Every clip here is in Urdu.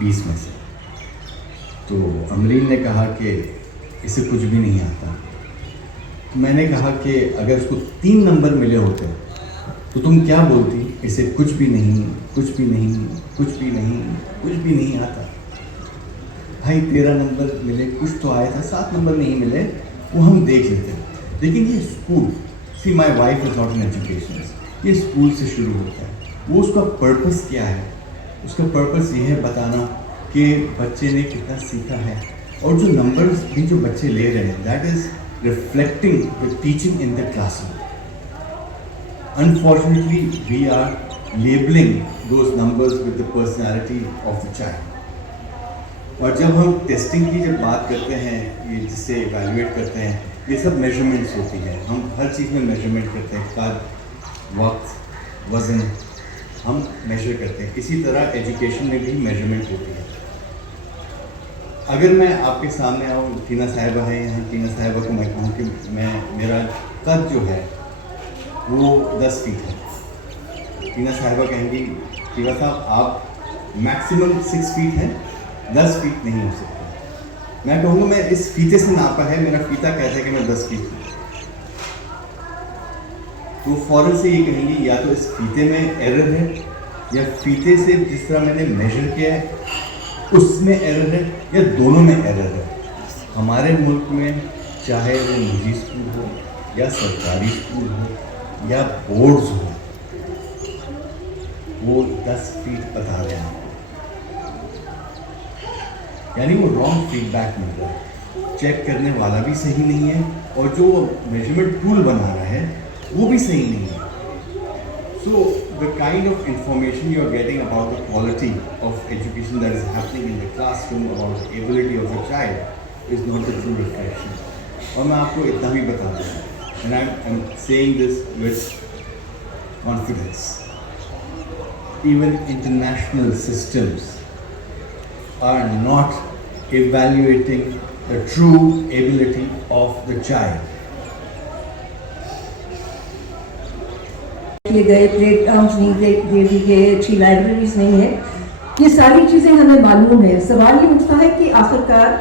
20 میں سے. تو امرین نے کہا کہ اسے کچھ بھی نہیں آتا. میں نے کہا کہ اگر اس کو 3 نمبر ملے ہوتے تو تم کیا بولتی؟ اسے کچھ بھی نہیں، کچھ بھی نہیں، کچھ بھی نہیں، کچھ بھی نہیں آتا. بھائی 13 نمبر ملے، کچھ تو آیا تھا، 7 نمبر نہیں ملے، وہ ہم دیکھ لیتے. لیکن یہ school, see my wife is not in education, یہ اسکول سے شروع ہوتا ہے. وہ اس کا پرپس کیا ہے؟ اس کا پرپس یہ ہے بتانا کہ بچے نے کتنا سیکھا ہے، اور جو نمبرز بھی جو بچے لے رہے ہیں that is reflecting the teaching in the class room. Unfortunately, we are labeling those numbers with the personality of the child. اور جب ہم ٹیسٹنگ کی جب بات کرتے ہیں، یہ جس سے ایویلویٹ کرتے ہیں، یہ سب میجرمنٹس ہوتی ہیں. ہم ہر چیز میں میجرمنٹ کرتے ہیں، قد، وقت، وزن ہم میجر کرتے ہیں. اسی طرح ایجوکیشن میں بھی میجرمنٹ ہوتی ہے. اگر میں آپ کے سامنے آؤں، ٹینا صاحبہ ہیں یہاں، ٹینا صاحبہ کو میں کہوں کہ میرا قد جو ہے وہ 10 فیٹ ہے. ٹینا صاحبہ کہیں گی ٹینا صاحب آپ میکسیمم 6 فیٹ ہیں، 10 فیٹ نہیں ہو سکتے. میں کہوں گا میں اس فیتے سے ناپا ہے، میرا فیتا کہتا ہے کہ میں 10 فیٹ ہوں. تو فوراً سے یہ کہیں گی یا تو اس فیتے میں ایرر ہے، یا فیتے سے جس طرح میں نے میجر کیا ہے اس میں ایرر ہے، یا دونوں میں ایرر ہے. ہمارے ملک میں چاہے وہ نجی اسکول ہو یا سرکاری اسکول ہو یا بورڈز ہو، وہ 10 فیٹ بتا رہے ہیں. یعنی وہ رانگ فیڈ بیک مل رہا ہے. چیک کرنے والا بھی صحیح نہیں ہے، اور جو میجرمنٹ ٹول بنا رہا ہے وہ بھی صحیح نہیں ہے. سو the kind of information you are getting about the quality of education that is happening in the classroom, about the ability of the child, is not the true reflection. اور میں آپ کو اتنا بھی بتا دوں، and I'm saying this with confidence, even international systems are not evaluating the true ability of the child. کیے گئے پلے گراؤنڈز نہیں دے دی گئے، اچھی لائبریریز نہیں ہے، یہ ساری چیزیں ہمیں معلوم ہے. سوال یہ اٹھتا ہے کہ آخرکار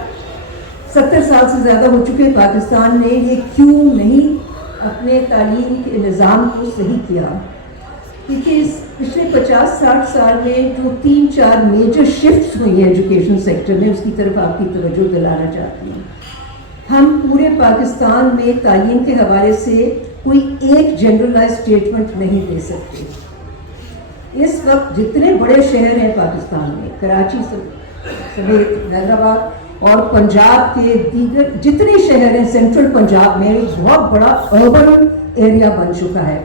70 سال سے زیادہ ہو چکے پاکستان نے یہ کیوں نہیں اپنے تعلیم کے نظام کو صحیح کیا؟ کیونکہ اس پچھلے 50-60 سال میں جو 3-4 میجر شفٹس ہوئی ہیں ایجوکیشن سیکٹر میں، اس کی طرف آپ کی توجہ دلانا چاہتی ہوں. ہم پورے پاکستان میں تعلیم کے حوالے سے کوئی ایک جنرلائز اسٹیٹمنٹ نہیں دے سکتے. اس وقت جتنے بڑے شہر ہیں پاکستان میں، کراچی سمیت حیدرآباد اور پنجاب کے دیگر جتنے شہر ہیں، سینٹرل پنجاب میں ایک بہت بڑا اربن ایریا بن چکا ہے.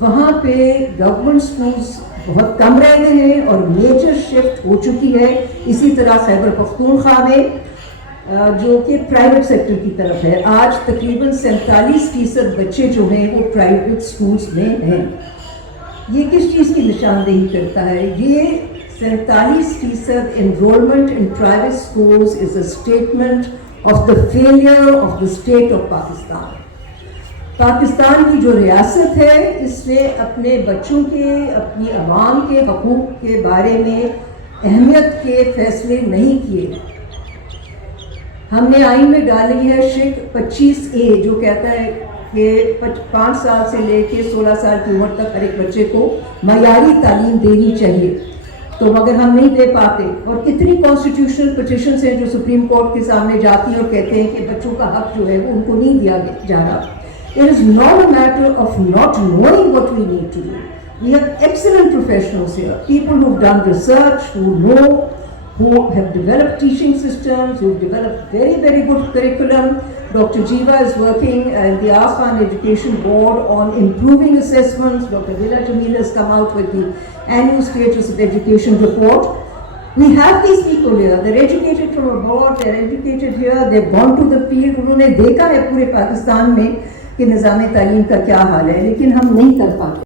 وہاں پہ گورنمنٹ سکولز بہت کم رہ گئے ہیں اور میجر شفٹ ہو چکی ہے. اسی طرح خیبر پختونخوا میں جو کہ پرائیویٹ سیکٹر کی طرف ہے، آج تقریباً 47% بچے جو ہیں وہ پرائیویٹ سکولز میں ہیں. یہ کس چیز کی نشاندہی کرتا ہے؟ یہ 47% enrollment in private schools is a statement of the failure of the state of Pakistan. Pakistan کی جو ریاست ہے اس نے اپنے بچوں کے، اپنی عوام کے حقوق کے بارے میں اہمیت کے فیصلے نہیں کیے. ہم نے آئین میں ڈالی ہے شک 25A جو کہتا ہے کہ 5 سال سے لے کے 16 سال کی عمر تک ہر ایک بچے کو معیاری تعلیم دینی چاہیے. تو مگر ہم نہیں دے پاتے، اور کتنی کانسٹیٹیوشنل پٹیشنز ہیں جو سپریم کورٹ کے سامنے جاتی ہیں اور کہتے ہیں کہ بچوں کا حق جو ہے وہ ان کو نہیں دیا جا رہا. It is not a matter of not knowing what we need to do. We have excellent professionals here, people who've done research, who know, who have developed teaching systems, who've developed very, very good curriculum. Dr. Jiva is working at the Afghan Education Board on improving assessments. Dr. Vila Jamil has come out with the annual status of education report. We have these people here. They're educated from abroad. They're educated here. They've gone to the field. انہوں نے دیکھا ہے پورے پاکستان میں کہ نظام تعلیم کا کیا حال ہے، لیکن ہم نہیں کر پاتے.